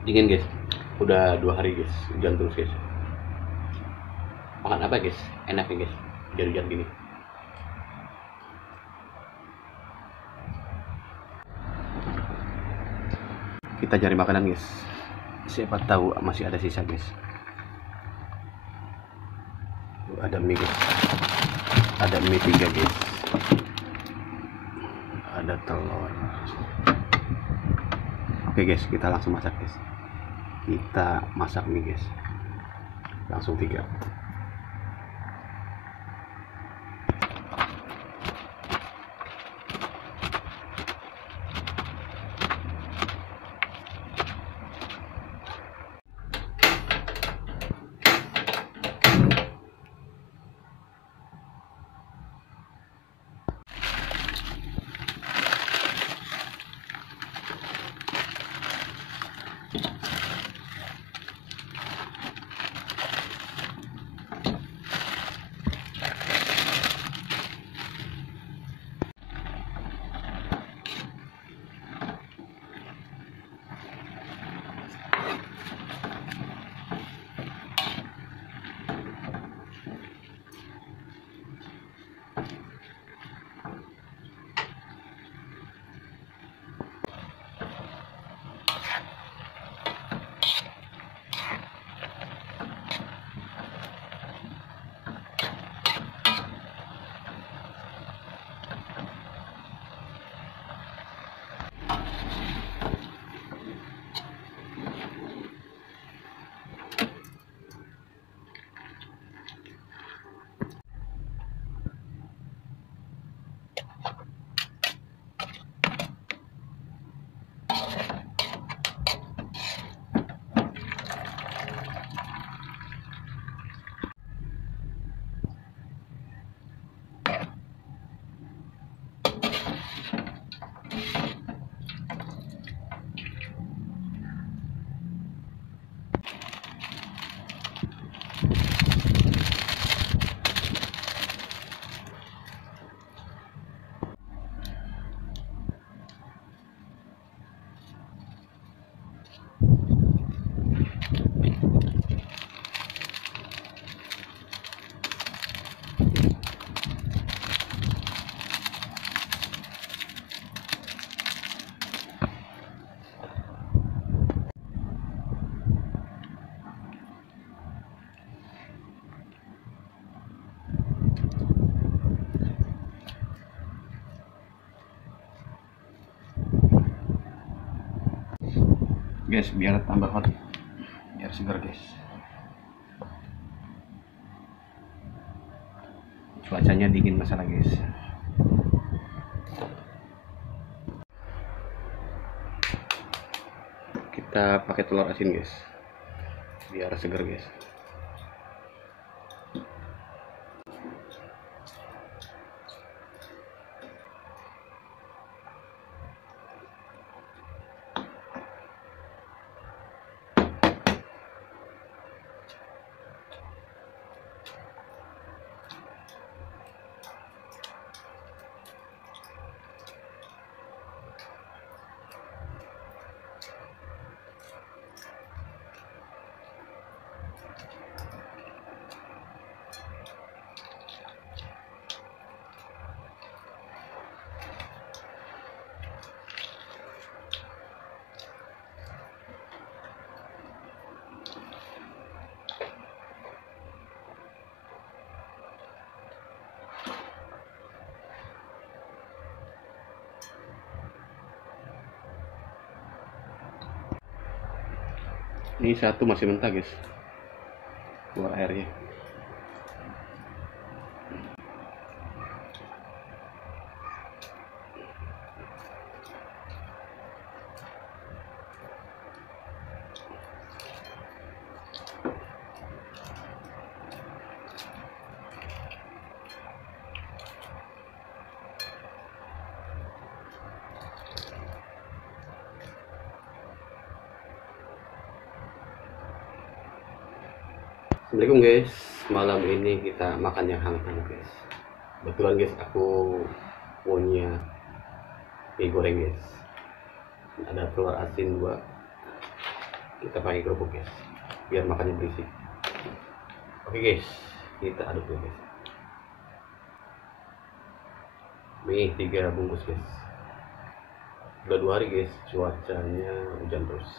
Dingin guys, udah 2 hari guys, hujan terus guys. Makan apa guys? Enak nih guys, hujan-hujan gini. Kita cari makanan guys, siapa tahu masih ada sisa guys. Ada mie guys, ada mie 3 guys, ada telur. Oke guys, kita langsung masak guys. Kita masak mie guys, langsung 3. Guys, biar tambah hot, biar segar guys. Cuacanya dingin masalah guys. Kita pakai telur asin guys, biar segar guys. Ini satu masih mentah guys, keluar airnya. Assalamualaikum guys, malam ini kita makan yang hangat-hangat guys. Kebetulan guys, aku punya mie goreng guys. Ada telur asin 2, kita pakai kerupuk guys, biar makannya berisik. Oke guys, kita aduk dulu guys. Nih 3 bungkus guys. Udah 2 hari guys, cuacanya hujan terus.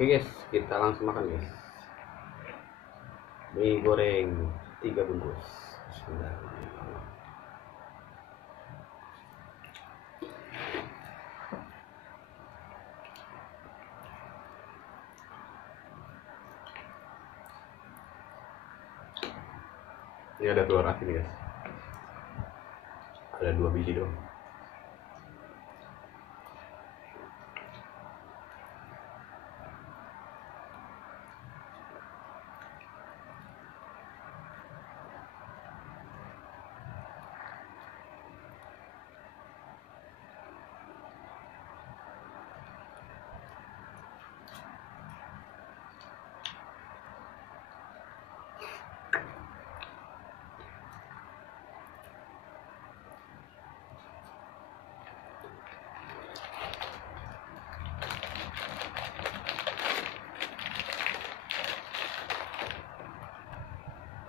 Oke guys, kita langsung makan guys. Mie goreng 3 bungkus. Bismillahirrahmanirrahim. Ini ada telur asin guys. Ada 2 biji doang.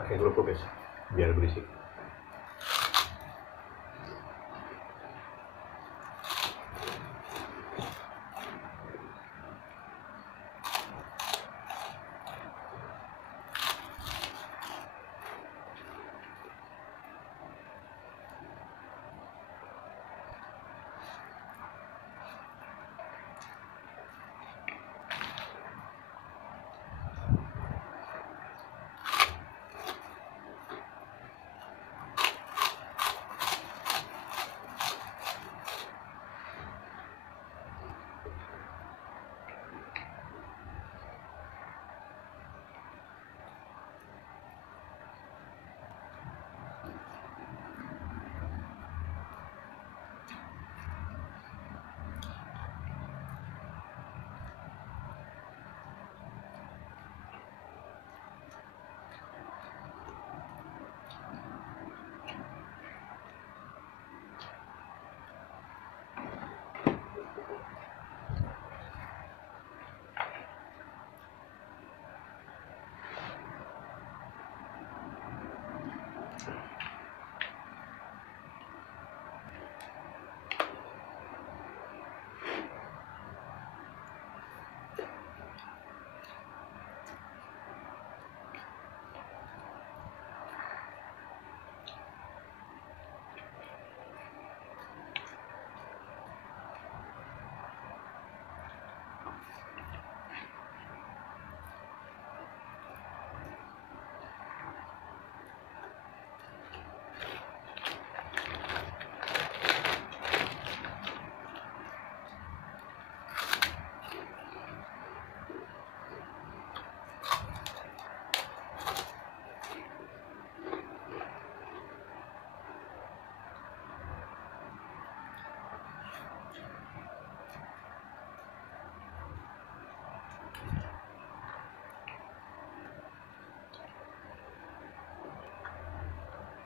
Pakai kerupuk guys, biar berisik.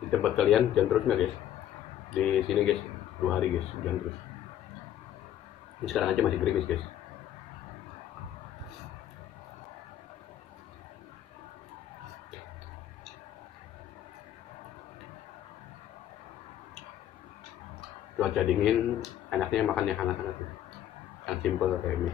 Di tempat kalian hujan terus nggak guys? Di sini guys 2 hari guys hujan terus. Ini sekarang aja masih gerimis guys. Cuaca dingin, enaknya makan yang hangat-hangat, yang simple kayak ini.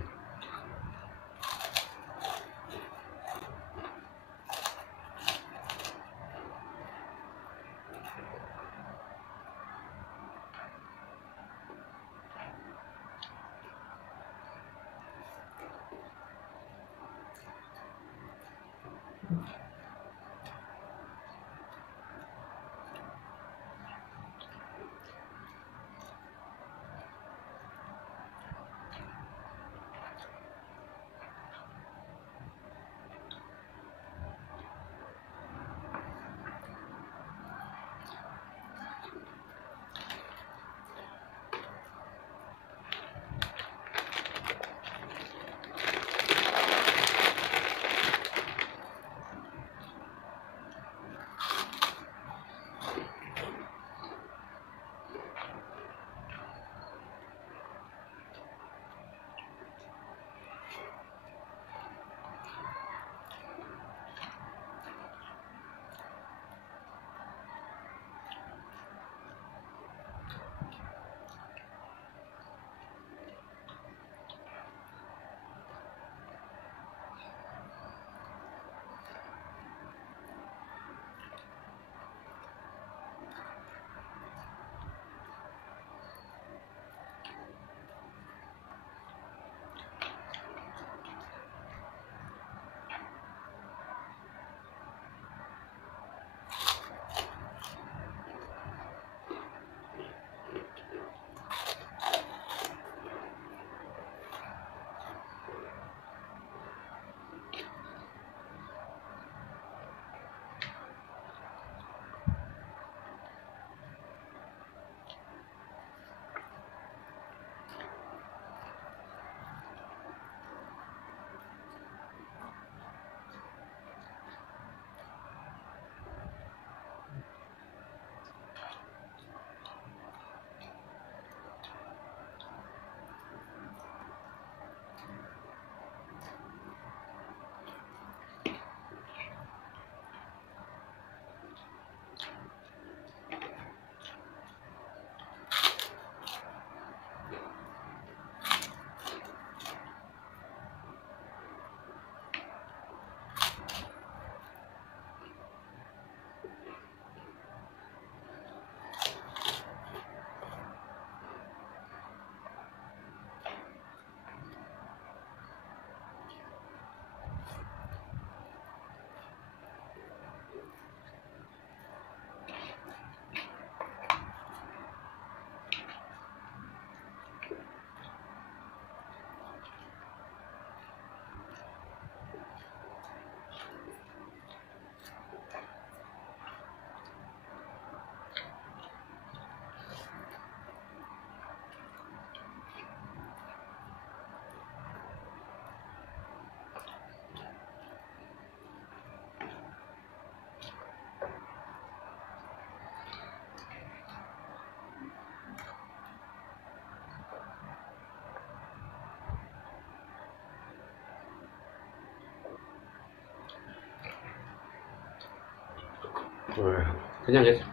Wah, kenyang guys.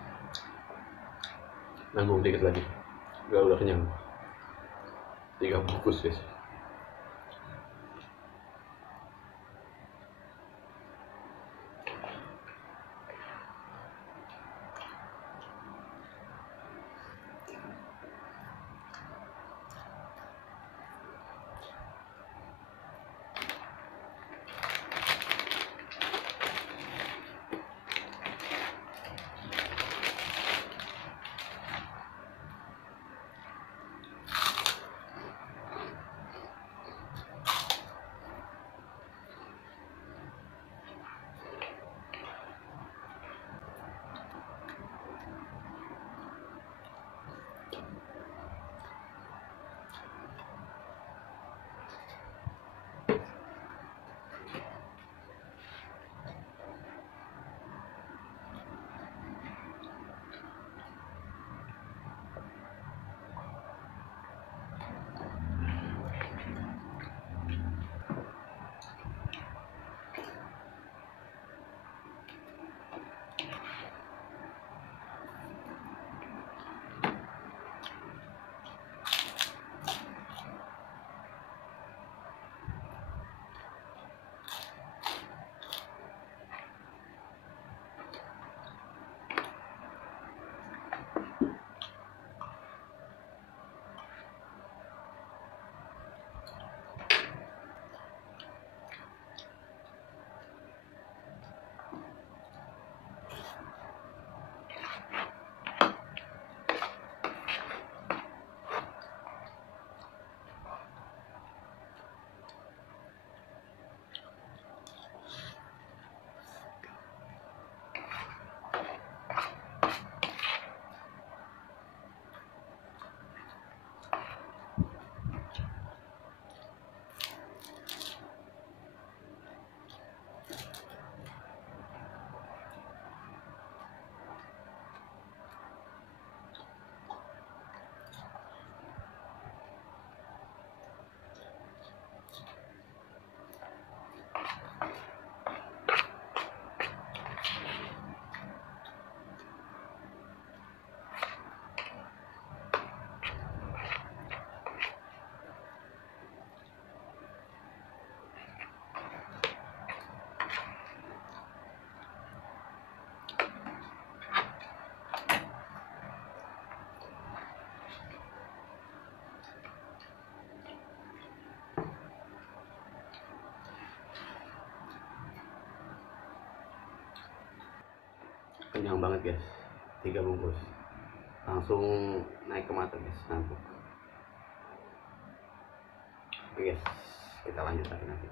Nanggung dikit lagi. Udah kenyang. 3 bungkus guys. Kenyang banget guys. 3 bungkus. Langsung naik ke mata guys. Ngantuk. Oke guys, kita lanjut lagi nanti.